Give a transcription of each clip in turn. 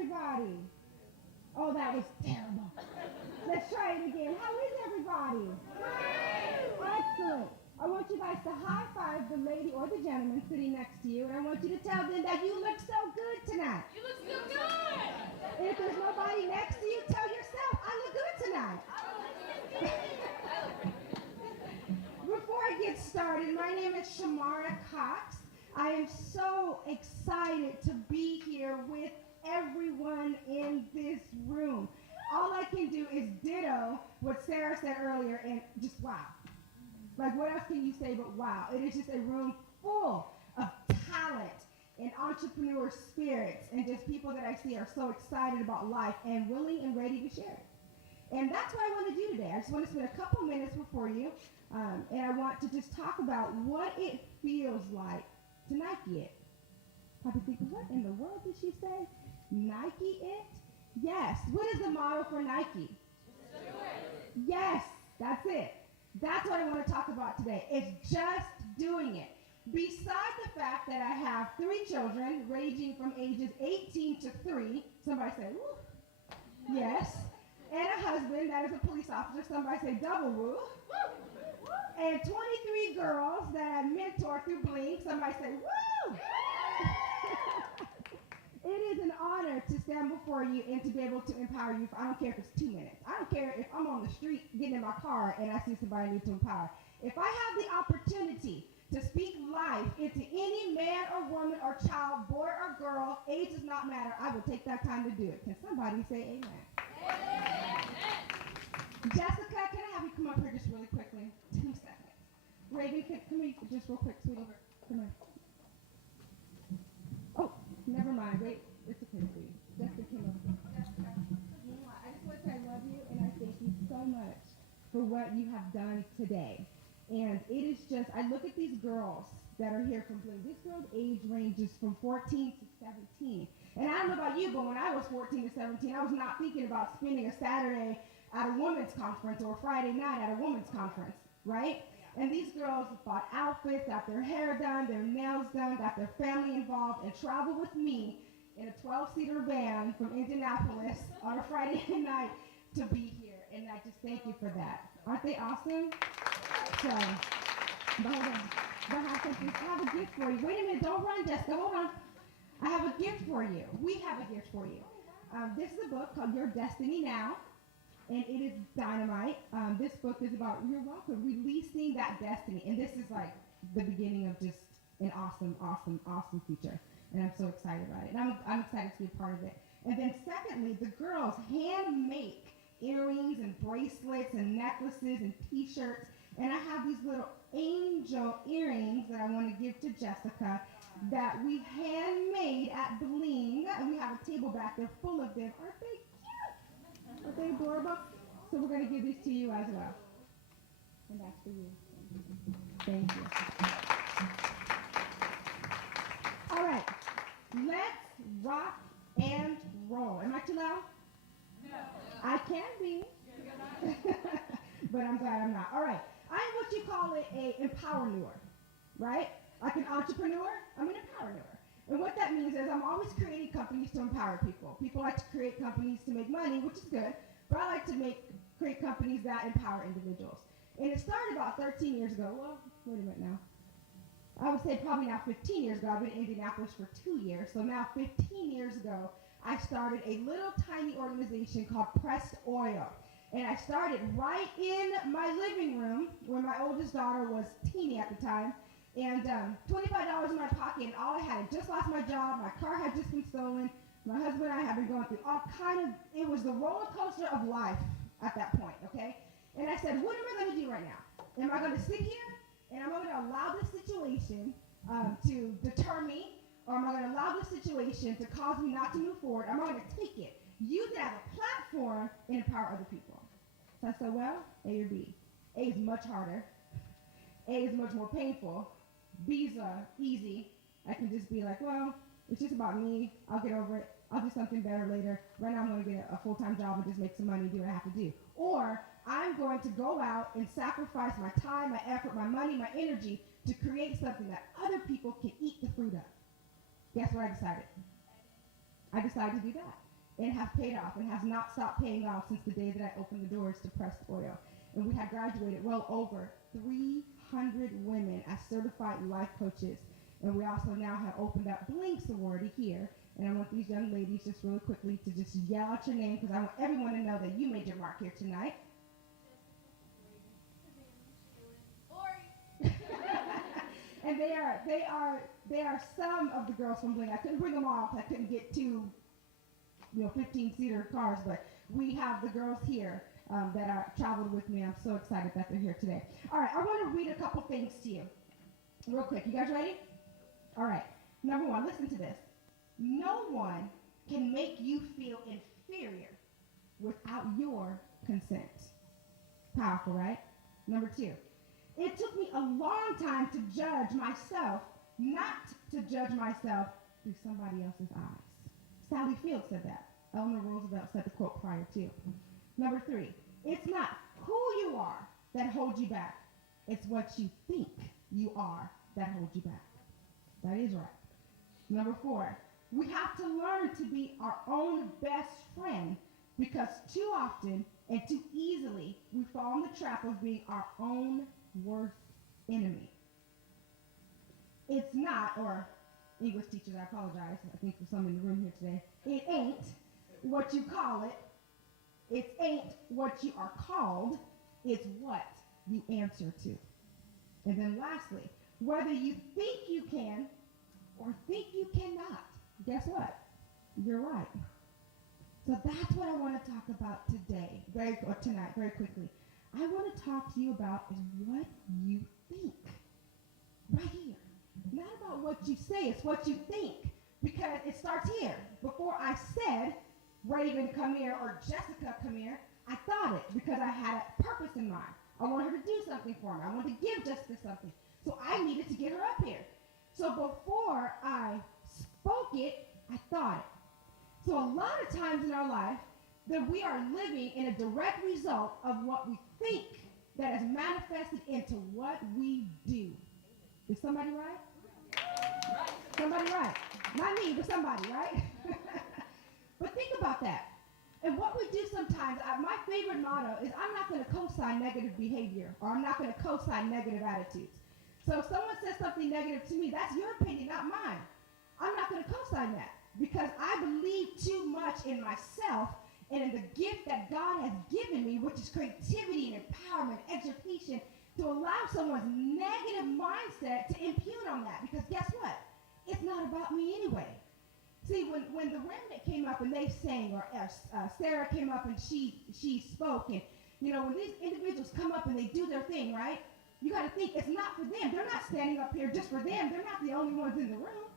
everybody? Oh, that was terrible. Let's try it again. How is everybody? Excellent. I want you guys to high five the lady or the gentleman sitting next to you, and I want you to tell them that you look so good tonight. You look so good. And if there's nobody next to you, tell yourself, I look good tonight. Before I get started, my name is Shamara Cox. I am so excited to be here with everyone in this room. All I can do is ditto what Sarah said earlier and just wow. Like, what else can you say but wow? It is just a room full of talent and entrepreneur spirits and just people that I see are so excited about life and willing and ready to share it. And that's what I want to do today. I just want to spend a couple minutes before you, and I want to just talk about what it feels like to Nike it. Probably thinking, what in the world did she say? Nike it? Yes. What is the motto for Nike? Yes, that's it. That's what I want to talk about today. It's just doing it. Beside the fact that I have 3 children ranging from ages 18 to 3, somebody say, woo. Yes. And a husband that is a police officer, somebody say double woo. And 23 girls that I mentor through Bling, somebody say woo. It is an honor to stand before you and to be able to empower you. I don't care if it's 2 minutes. I don't care if I'm on the street getting in my car and I see somebody I need to empower. If I have the opportunity to speak life into any man or woman or child, boy or girl, age does not matter, I will take that time to do it. Can somebody say amen? Amen. Jessica, can I have you come up here just really quickly? 2 seconds. Raven, come here just real quick, sweetie. Come here. Oh, never mind. Wait, it's okay, sweetie. Jessica came up. Jessica, I just want to say I love you and I thank you so much for what you have done today. And it is just, I look at these girls that are here from Bloom. These girls' age ranges from 14 to 17. And I don't know about you, but when I was 14 to 17, I was not thinking about spending a Saturday at a women's conference or a Friday night at a women's conference, right? And these girls bought outfits, got their hair done, their nails done, got their family involved, and traveled with me in a 12-seater van from Indianapolis on a Friday night to be here. And I just thank you for that. Aren't they awesome? So, but hold on. I have a gift for you. Wait a minute, don't run, Jessica. Hold on. I have a gift for you. We have a gift for you. This is a book called Your Destiny Now, and it is dynamite. This book is about, you're welcome, releasing that destiny. And this is like the beginning of just an awesome, awesome, awesome future. And I'm so excited about it. And I'm excited to be a part of it. And then secondly, the girls hand make earrings and bracelets and necklaces and t-shirts. And I have these little angel earrings that I want to give to Jessica that we handmade at Bling. And we have a table back there full of them. Aren't they cute? Aren't they adorable? So we're going to give these to you as well. And that's for you. Thank you. All right. Let's rock and roll. Am I too loud? No. I can be. But I'm glad I'm not. All right. I'm what you call it a empowerpreneur, right? Like an entrepreneur, I'm an empowerpreneur. And what that means is I'm always creating companies to empower people. People like to create companies to make money, which is good, but I like to create companies that empower individuals. And it started about 13 years ago. Well, wait a minute now. I would say probably now 15 years ago. I've been in Indianapolis for 2 years. So now 15 years ago, I started a little tiny organization called Pressed Oil. And I started right in my living room when my oldest daughter was teeny at the time. And $25 in my pocket, and all I had, I just lost my job, my car had just been stolen, my husband and I had been going through all kind of, it was the roller coaster of life at that point, okay? And I said, what am I going to do right now? Am I going to sit here, and am I going to allow this situation to deter me, or am I going to allow this situation to cause me not to move forward? Am I going to take it, use it as a platform, and empower other people? So I said, well, A or B. A is much harder. A is much more painful. B's easy. I can just be like, well, it's just about me. I'll get over it. I'll do something better later. Right now I'm going to get a full-time job and just make some money and do what I have to do. Or I'm going to go out and sacrifice my time, my effort, my money, my energy to create something that other people can eat the fruit of. Guess what I decided? I decided to do that. and have paid off and has not stopped paying off since the day that I opened the doors to Pressed Oil. And we had graduated well over 300 women as certified life coaches. And we also now have opened up Bling sorority here. And I want these young ladies just really quickly to just yell out your name because I want everyone to know that you made your mark here tonight. And they are some of the girls from Bling. I couldn't bring them all because I couldn't get two, 15-seater cars, but we have the girls here that are traveled with me. I'm so excited that they're here today. All right, I want to read a couple things to you real quick. You guys ready? All right. Number one, listen to this. No one can make you feel inferior without your consent. Powerful, right? Number two, it took me a long time to judge myself, not to judge myself through somebody else's eyes. Sally Field said that. Eleanor Roosevelt said the quote prior to. Number three, it's not who you are that holds you back. It's what you think you are that holds you back. That is right. Number four, we have to learn to be our own best friend because too often and too easily we fall in the trap of being our own worst enemy. It's not, or English teachers, I apologize, I think for some in the room here today, it ain't what you call it. It ain't what you are called. It's what you answer to. And then lastly, whether you think you can or think you cannot, guess what? You're right. So that's what I want to talk about today, tonight, very quickly. I want to talk to you about is what you think. Right here. Not about what you say, it's what you think. Because it starts here. Before I said, Raven, come here, or Jessica, come here, I thought it because I had a purpose in mind. I wanted her to do something for me. I wanted to give Jessica something. So I needed to get her up here. So before I spoke it, I thought it. So a lot of times in our life, that we are living in a direct result of what we think that is manifested into what we do. Is somebody right? Somebody right. Not me, but somebody, right? But think about that. And what we do sometimes, my favorite motto is I'm not going to co-sign negative behavior, or I'm not going to co-sign negative attitudes. So if someone says something negative to me, that's your opinion, not mine. I'm not going to co-sign that because I believe too much in myself and in the gift that God has given me, which is creativity and empowerment, education, to allow someone's negative mindset to impute on that. Because guess what? It's not about me anyway. See, when the remnant came up and they sang, or Sarah came up and she spoke, and when these individuals come up and they do their thing, right? You got to think it's not for them. They're not standing up here just for them. They're not the only ones in the room.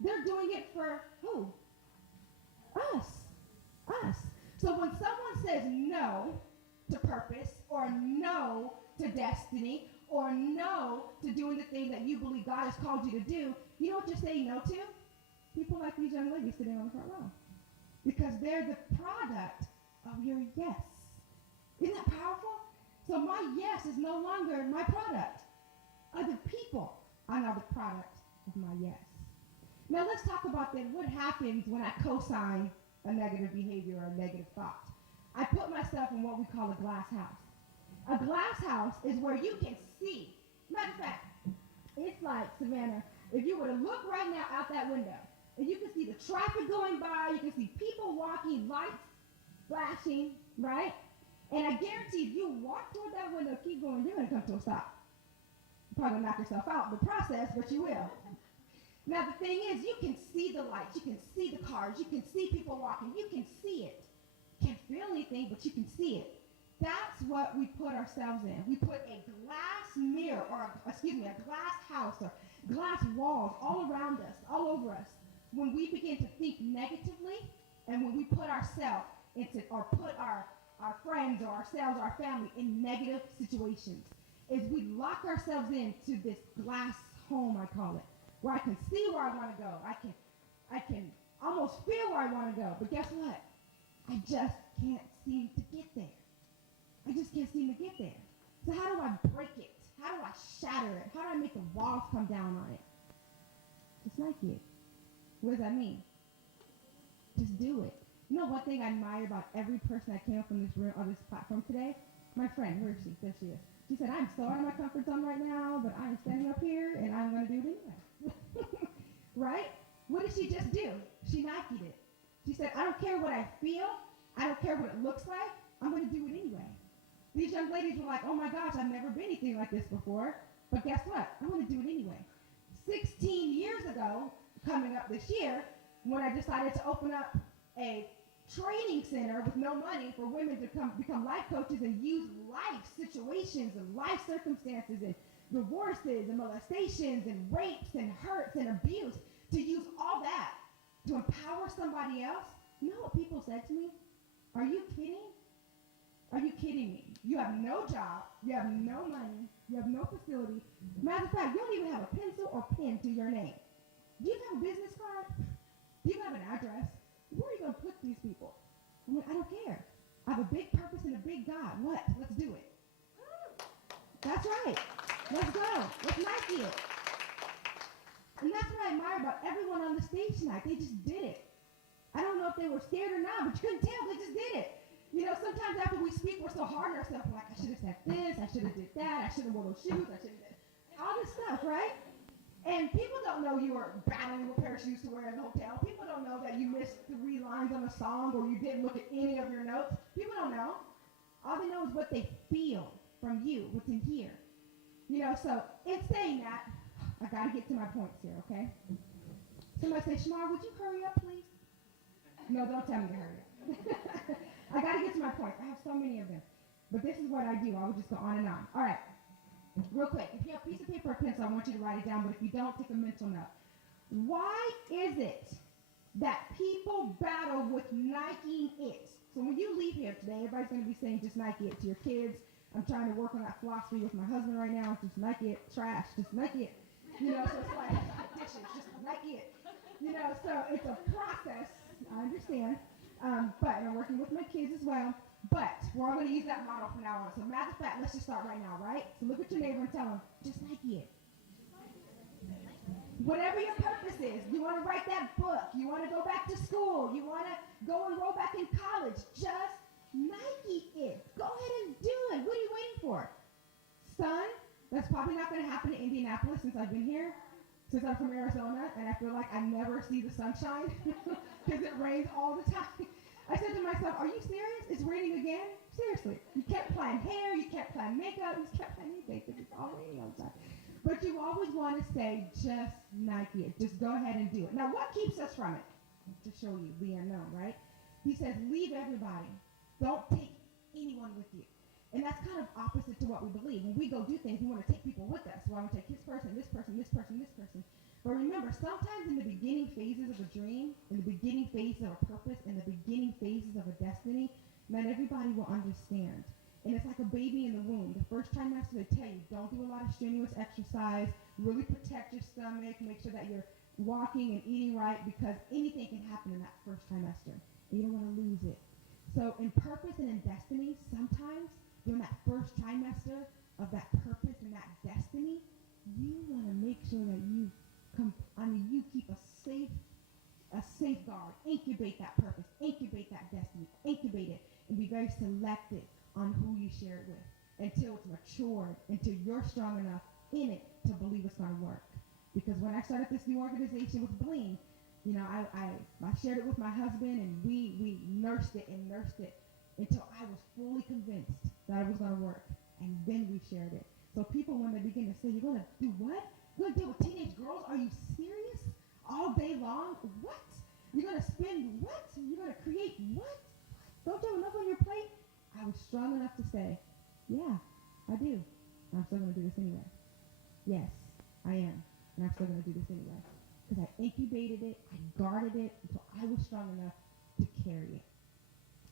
They're doing it for who? Us. Us. So when someone says no to purpose, or no to destiny, or no to doing the thing that you believe God has called you to do, you know what you're saying no to? People like these young ladies sitting on the front row. Because they're the product of your yes. Isn't that powerful? So my yes is no longer my product. Other people are now the product of my yes. Now let's talk about then what happens when I co-sign a negative behavior or a negative thought. I put myself in what we call a glass house. A glass house is where you can see. Matter of fact, it's like, Savannah, if you were to look right now out that window, and you can see the traffic going by, you can see people walking, lights flashing, right? And I guarantee if you walk toward that window, keep going, you're going to come to a stop. You're probably going to knock yourself out in the process, but you will. Now, the thing is, you can see the lights, you can see the cars, you can see people walking, you can see it. Can't feel anything, but you can see it. That's what we put ourselves in. We put a glass mirror, a glass house, or glass walls all around us, all over us. When we begin to think negatively, and when we put ourselves into, or put our friends, or ourselves, or our family in negative situations, is we lock ourselves into this glass home, I call it, where I can see where I want to go. I can almost feel where I want to go. But guess what? I just can't seem to get there. I just can't seem to get there. So how do I break it? How do I shatter it? How do I make the walls come down on it? Just like it. What does that mean? Just do it. You know one thing I admire about every person that came up from this room on this platform today? My friend, where is she? There she is. She said, I'm so out of my comfort zone right now, but I'm standing up here and I'm going to do it anyway. Right? What did she just do? She Nike'd it. She said, I don't care what I feel. I don't care what it looks like. I'm going to do it anyway. These young ladies were like, oh my gosh, I've never been anything like this before. But guess what? I'm going to do it anyway. 16 years ago, coming up this year, when I decided to open up a training center with no money for women to become life coaches and use life situations and life circumstances and divorces and molestations and rapes and hurts and abuse, to use all that to empower somebody else. You know what people said to me? Are you kidding? Are you kidding me? You have no job, you have no money, you have no facility. Matter of fact, you don't even have a pencil or pen to your name. Do you have a business card? Do you have an address? Where are you going to put these people? I'm like, I don't care. I have a big purpose and a big God. What? Let's do it. That's right. Let's go. Let's Nike it. And that's what I admire about everyone on the stage tonight. They just did it. I don't know if they were scared or not, but you couldn't tell. They just did it. You know, sometimes after we speak, we're so hard on ourselves. We're like, I should have said this. I should have did that. I should have worn those shoes. I should have did all this stuff, right? And people don't know you were battling what pair of shoes to wear in the hotel. People don't know that you missed 3 lines on a song or you didn't look at any of your notes. People don't know. All they know is what they feel from you, what's in here. You know, so in saying that, I got to get to my points here, okay? Somebody say, Shamara, would you hurry up, please? No, don't tell me to hurry up. I got to get to my points. I have so many of them. But this is what I do. I will just go on and on. All right. Real quick, if you have a piece of paper or pencil, I want you to write it down, but if you don't, take a mental note. Why is it that people battle with Nike it? So when you leave here today, everybody's going to be saying just Nike it to your kids. I'm trying to work on that philosophy with my husband right now. Just Nike it, trash, just Nike it. You know, so it's like dishes, just Nike it. You know, so it's a process, I understand, but I'm working with my kids as well. But we're all going to use that model from now on. So matter of fact, let's just start right now, right? So look at your neighbor and tell them, just Nike it. Whatever your purpose is, you want to write that book, you want to go back to school, you want to go enroll back in college, just Nike it. Go ahead and do it. What are you waiting for? Son, that's probably not going to happen in Indianapolis since I've been here, since I'm from Arizona, and I feel like I never see the sunshine because it rains all the time. I said to myself, are you serious? It's raining again? Seriously. You can't plan hair, you can't plan makeup, you can't plan anything because it's all raining all the time. But you always want to say, just Nike it. Just go ahead and do it. Now, what keeps us from it? To show you the unknown, right? He says, leave everybody. Don't take anyone with you. And that's kind of opposite to what we believe. When we go do things, we want to take people with us. So I want to take this person, this person, this person, this person. But remember, sometimes in the beginning phases of a dream, in the beginning phases of a purpose, in the beginning phases of a destiny, not everybody will understand. And it's like a baby in the womb. The first trimester, they tell you, don't do a lot of strenuous exercise, really protect your stomach, make sure that you're walking and eating right, because anything can happen in that first trimester. And you don't want to lose it. So in purpose and in destiny, sometimes during that first trimester of that purpose and that destiny, you want to make sure that you keep a safeguard, incubate that purpose, incubate that destiny, incubate it, and be very selective on who you share it with until it's matured, until you're strong enough in it to believe it's going to work. Because when I started this new organization with Bling, you know, I shared it with my husband, and we nursed it until I was fully convinced that it was going to work, and then we shared it. So people, when they begin to say, you're going to do what? You're going to deal with teenage girls? Are you serious? All day long? What? You're going to spend what? You're going to create what? Don't you have enough on your plate? I was strong enough to say, yeah, I do. I'm still going to do this anyway. Yes, I am. And I'm still going to do this anyway. Because I incubated it, I guarded it until I was strong enough to carry it.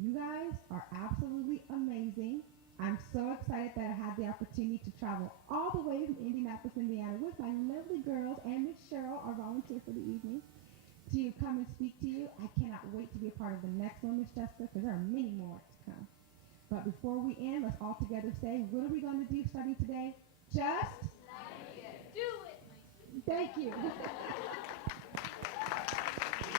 You guys are absolutely amazing. I'm so excited that I had the opportunity to travel all the way from Indianapolis, Indiana with my lovely girls and Miss Cheryl, our volunteer for the evening, to come and speak to you. I cannot wait to be a part of the next one, Miss Jessica, because there are many more to come. But before we end, let's all together say, what are we going to do starting today? Just? Do it. Thank you.